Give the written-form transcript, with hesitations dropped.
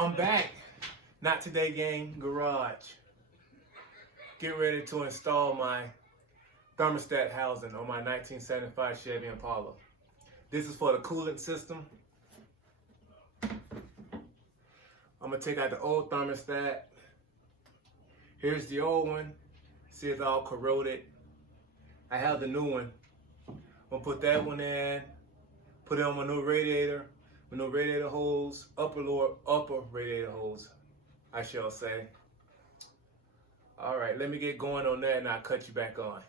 I'm back. Not Today Gang Garage. Get ready to install my thermostat housing on my 1975 Chevy Impala. This is for the coolant system. I'm gonna take out the old thermostat. Here's the old one. See, it's all corroded. I have the new one. I'm gonna put that one in. Put it on my new radiator. With no radiator holes, upper radiator holes, I shall say. All right, let me get going on that and I'll cut you back on.